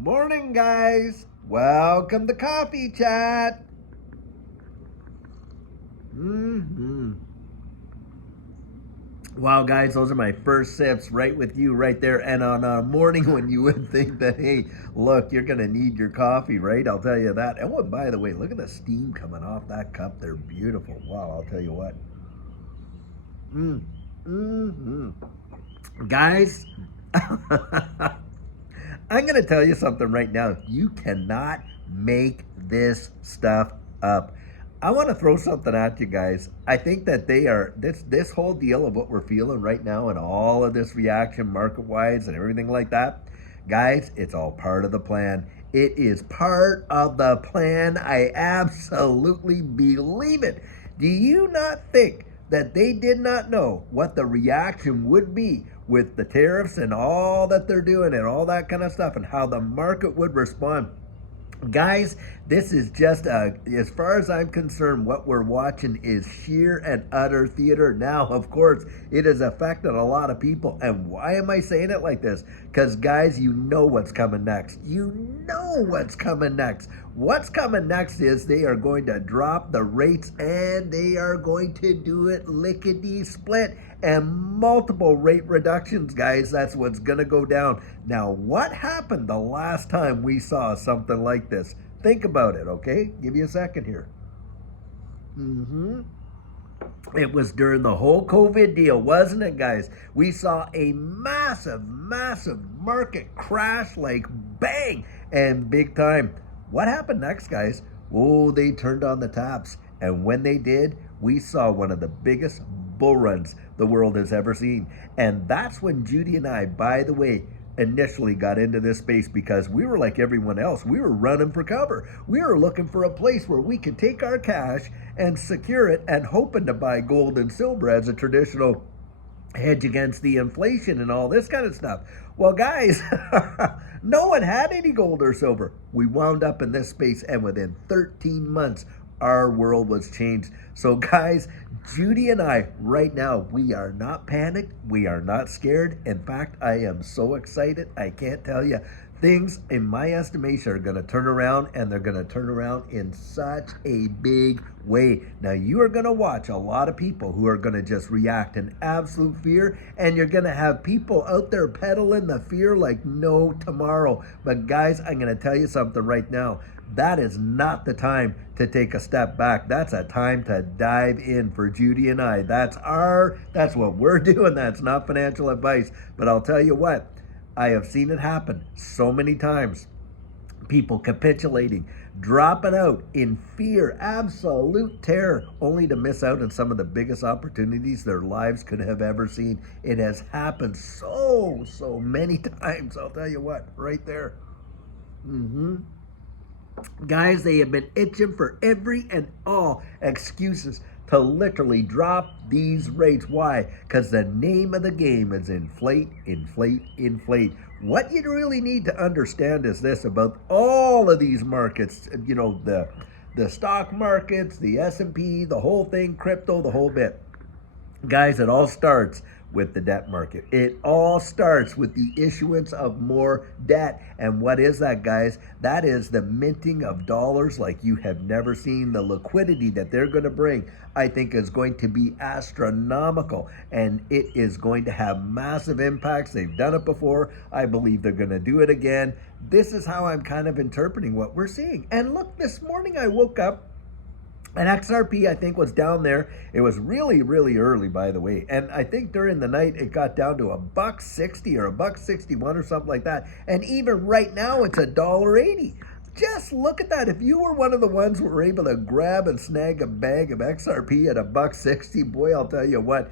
Morning, guys. Welcome to Coffee Chat. Wow, guys, those are my first sips right with you right there. And on a morning when you would think that, hey, look, you're going to need your coffee, right? I'll tell you that. And by the way, look at the steam coming off that cup. They're beautiful. Wow, I'll tell you what. Mm, mm-hmm. Guys, I'm going to tell you something right now. You cannot make this stuff up. I want to throw something at you guys. I think that they are this whole deal of what we're feeling right now and all of this reaction market wise and everything like that. Guys, it's all part of the plan. It is part of the plan. I absolutely believe it. Do you not think that they did not know what the reaction would be with the tariffs and all that they're doing and all that kind of stuff and how the market would respond? Guys, this is just, as far as I'm concerned, what we're watching is sheer and utter theater. Now, of course, it has affected a lot of people. And why am I saying it like this? Because, guys, you know what's coming next. You know what's coming next. What's coming next is they are going to drop the rates and they are going to do it lickety split and multiple rate reductions, guys. That's what's going to go down. Now, what happened the last time we saw something like this? Think about it, okay? Give you a second here. It was during the whole COVID deal, wasn't it, guys? We saw a massive, massive market crash, like bang, and big time. What happened next, guys? Oh, they turned on the taps. And when they did, we saw one of the biggest bull runs the world has ever seen. And that's when Judy and I, by the way, initially got into this space because we were like everyone else. We were running for cover. We were looking for a place where we could take our cash and secure it and hoping to buy gold and silver as a traditional hedge against the inflation and all this kind of stuff. Well, guys, no one had any gold or silver. We wound up in this space, and within 13 months, our world was changed. So, guys, Judy and I, right now, we are not panicked. We are not scared. In fact, I am so excited. I can't tell you. Things, in my estimation, are going to turn around, and they're going to turn around in such a big way. Now, you are going to watch a lot of people who are going to just react in absolute fear, and you're going to have people out there peddling the fear like no tomorrow. But, guys, I'm going to tell you something right now. That is not the time to take a step back. That's a time to dive in for Judy and I. That's what we're doing. That's not financial advice. But I'll tell you what, I have seen it happen so many times. People capitulating, dropping out in fear, absolute terror, only to miss out on some of the biggest opportunities their lives could have ever seen. It has happened so many times. I'll tell you what, right there. Guys, they have been itching for every and all excuses to literally drop these rates. Why? Because the name of the game is inflate, inflate, inflate. What you really need to understand is this about all of these markets, you know, the stock markets, the S&P, the whole thing, crypto, the whole bit. Guys, it all starts with the debt market. It all starts with the issuance of more debt. And what is that, guys? That is the minting of dollars like you have never seen. The liquidity that they're going to bring, I think, is going to be astronomical. And it is going to have massive impacts. They've done it before. I believe they're going to do it again. This is how I'm kind of interpreting what we're seeing. And look, this morning I woke up, and XRP, I think, was down there. It was really, really early, by the way. And I think during the night, it got down to $1.60 or $1.61 or something like that. And even right now, it's $1.80. Just look at that. If you were one of the ones who were able to grab and snag a bag of XRP at $1.60, boy, I'll tell you what,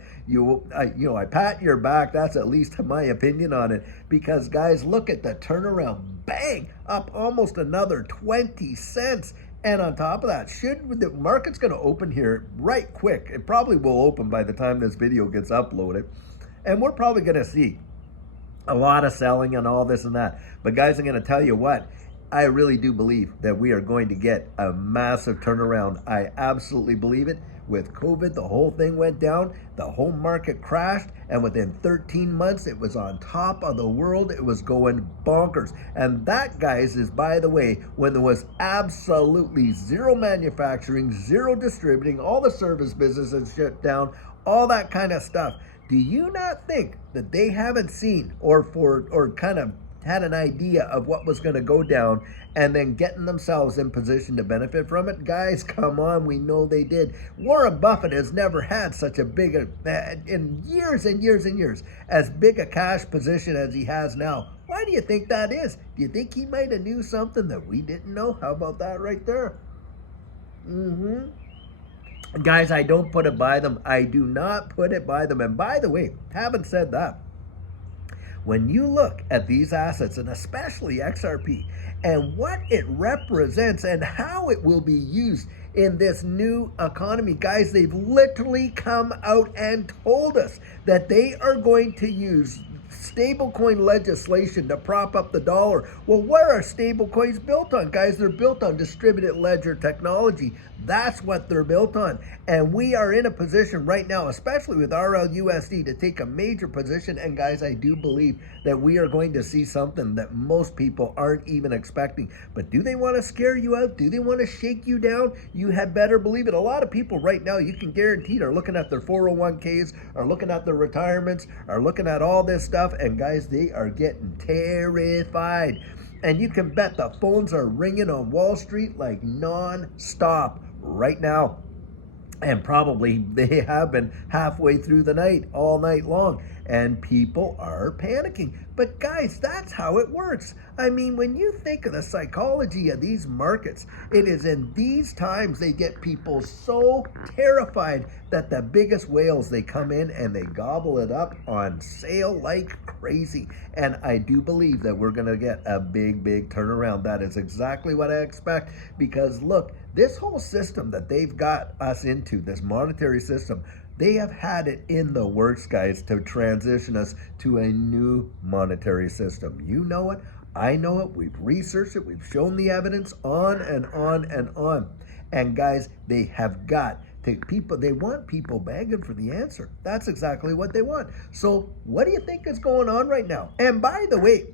I pat your back. That's at least my opinion on it. Because, guys, look at the turnaround. Bang! Up almost another 20 cents. And on top of that, the market's going to open here right quick. It probably will open by the time this video gets uploaded. And we're probably going to see a lot of selling and all this and that. But guys, I'm going to tell you what, I really do believe that we are going to get a massive turnaround. I absolutely believe it. with COVID, the whole thing went down, the whole market crashed, and within 13 months, it was on top of the world. It was going bonkers. And that, guys, is, by the way, when there was absolutely zero manufacturing, zero distributing, all the service businesses shut down, all that kind of stuff. Do you not think that they haven't seen or kind of had an idea of what was going to go down and then getting themselves in position to benefit from it? Guys, come on, we know they did. Warren Buffett has never had such a big, in years and years and years, as big a cash position as he has now. Why do you think that is? Do you think he might have knew something that we didn't know? How about that right there? Guys, I don't put it by them. I do not put it by them. And by the way, having said that, when you look at these assets, and especially XRP, and what it represents and how it will be used in this new economy, guys, they've literally come out and told us that they are going to use stablecoin legislation to prop up the dollar. Well, what are stablecoins built on, guys? They're built on distributed ledger technology. That's what they're built on. And we are in a position right now, especially with RLUSD, to take a major position. And guys, I do believe that we are going to see something that most people aren't even expecting. But do they want to scare you out? Do they want to shake you down? You had better believe it. A lot of people right now, you can guarantee, are looking at their 401ks, are looking at their retirements, are looking at all this stuff. And guys, they are getting terrified. And you can bet the phones are ringing on Wall Street like non-stop right now. And probably they have been halfway through the night, all night long. And people are panicking. But guys, that's how it works. I mean, when you think of the psychology of these markets, it is in these times they get people so terrified that the biggest whales, they come in and they gobble it up on sale like crazy. And I do believe that we're going to get a big, big turnaround. That is exactly what I expect. Because look, this whole system that they've got us into, this monetary system, they have had it in the works, guys, to transition us to a new monetary system. You know it. I know it. We've researched it. We've shown the evidence on and on and on. And guys, they have got to people. They want people begging for the answer. That's exactly what they want. So what do you think is going on right now? And by the way,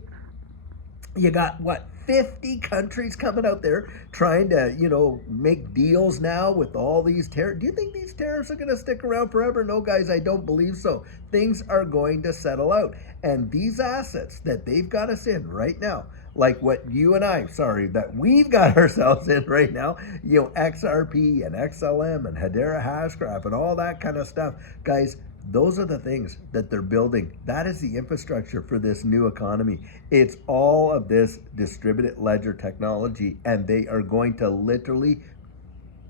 you got what? 50 countries coming out there trying to, make deals now with all these tariffs. Do you think these tariffs are going to stick around forever? No, guys, I don't believe so. Things are going to settle out. And these assets that they've got us in right now, like what that we've got ourselves in right now, XRP and XLM and Hedera Hashgraph and all that kind of stuff, guys, those are the things that they're building. That is the infrastructure for this new economy. It's all of this distributed ledger technology, and they are going to literally,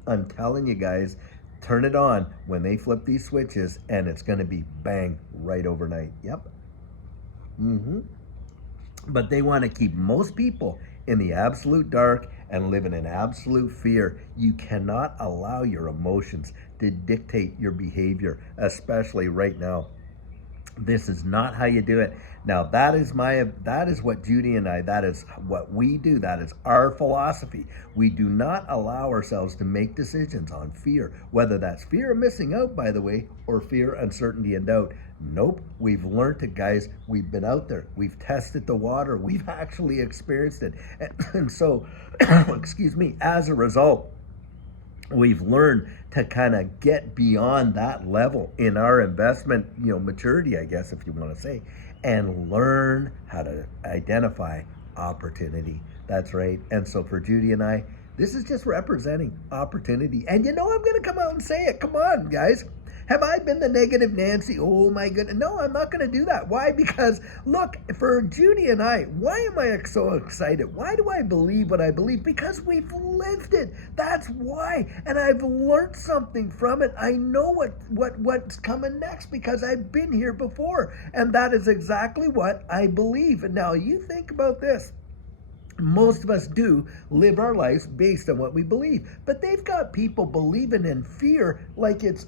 I'm telling you guys, turn it on when they flip these switches, and it's going to be bang right overnight. Yep. But they want to keep most people in the absolute dark and living in absolute fear. You cannot allow your emotions to dictate your behavior, especially right now. This is not how you do it. Now, that is what Judy and I, that is what we do. That is our philosophy. We do not allow ourselves to make decisions on fear, whether that's fear of missing out, by the way, or fear, uncertainty, and doubt. Nope. We've learned it, guys. We've been out there. We've tested the water. We've actually experienced it. And so, excuse me, as a result, we've learned to kind of get beyond that level in our investment, maturity, I guess, if you want to say, and learn how to identify opportunity. That's right. And so for Judy and I, this is just representing opportunity. And I'm going to come out and say it. Come on, guys. Have I been the negative Nancy? Oh my goodness. No, I'm not going to do that. Why? Because look, for Judy and I, why am I so excited? Why do I believe what I believe? Because we've lived it. That's why. And I've learned something from it. I know what's coming next because I've been here before. And that is exactly what I believe. And now you think about this. Most of us do live our lives based on what we believe, but they've got people believing in fear like it's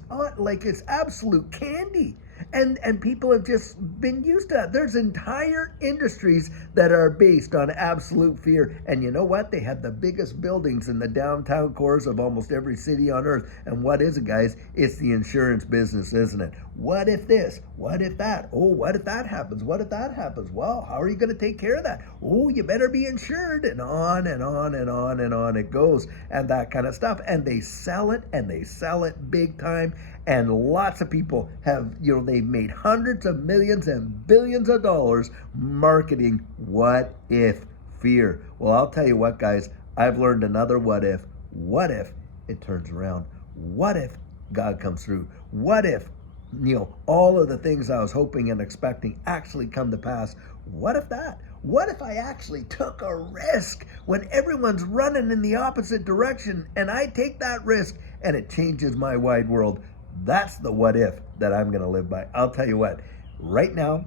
absolute candy. And people have just been used to that. There's entire industries that are based on absolute fear. And you know what? They have the biggest buildings in the downtown cores of almost every city on earth. And what is it, guys? It's the insurance business, isn't it? What if this? What if that? Oh, what if that happens? What if that happens? Well, how are you going to take care of that? Oh, you better be insured. And on and on and on and on it goes. And that kind of stuff. And they sell it, and they sell it big time. And lots of people have, they've made hundreds of millions and billions of dollars marketing what if fear. Well, I'll tell you what, guys, I've learned another what if. What if it turns around? What if God comes through? What if, all of the things I was hoping and expecting actually come to pass? What if that? What if I actually took a risk when everyone's running in the opposite direction, and I take that risk and it changes my wide world? That's the what if that I'm going to live by. I'll tell you what, right now,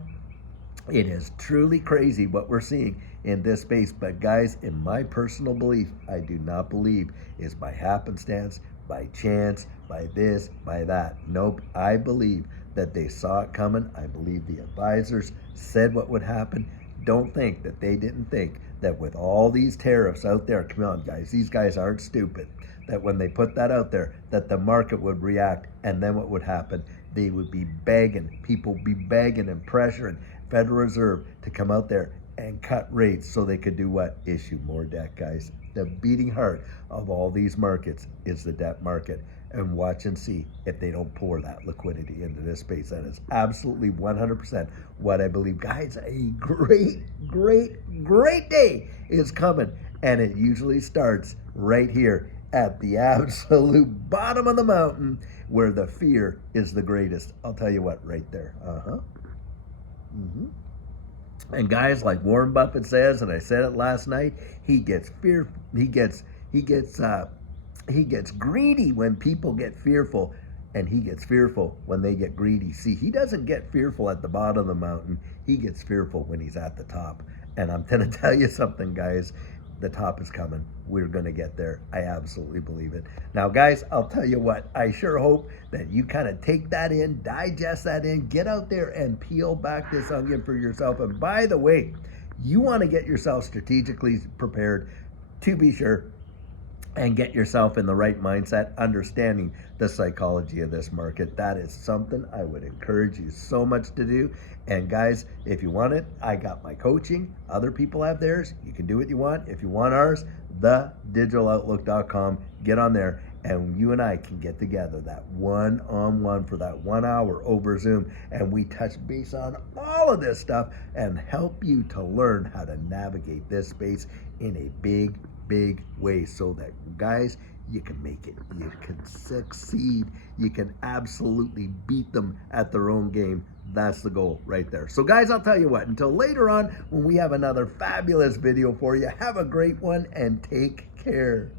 it is truly crazy what we're seeing in this space. But guys, in my personal belief, I do not believe it's by happenstance, by chance, by this, by that. Nope. I believe that they saw it coming. I believe the advisors said what would happen. Don't think that they didn't think that with all these tariffs out there, come on, guys, these guys aren't stupid, that when they put that out there, that the market would react. And then what would happen? They would be begging, people be begging and pressuring Federal Reserve to come out there and cut rates so they could do what? Issue more debt, guys. The beating heart of all these markets is the debt market. And watch and see if they don't pour that liquidity into this space. That is absolutely 100% what I believe. Guys, a great, great, great day is coming. And it usually starts right here at the absolute bottom of the mountain where the fear is the greatest. I'll tell you what, right there. And guys, like Warren Buffett says, and I said it last night, he gets greedy when people get fearful, and he gets fearful when they get greedy. See, he doesn't get fearful at the bottom of the mountain. He gets fearful when he's at the top. And I'm going to tell you something, guys. The top is coming. We're going to get there. I absolutely believe it. Now, guys, I'll tell you what. I sure hope that you kind of take that in, digest that in, get out there and peel back this onion for yourself. And by the way, you want to get yourself strategically prepared, to be sure, and get yourself in the right mindset, understanding the psychology of this market. That is something I would encourage you so much to do. And guys, if you want it, I got my coaching. Other people have theirs. You can do what you want. If you want ours, thedigitaloutlook.com. Get on there, and you and I can get together that one-on-one for that 1 hour over Zoom, and we touch base on all of this stuff and help you to learn how to navigate this space in a big way, so that, guys, you can make it, you can succeed, you can absolutely beat them at their own game. That's the goal right there. So guys, I'll tell you what, until later on when we have another fabulous video for you, have a great one and take care.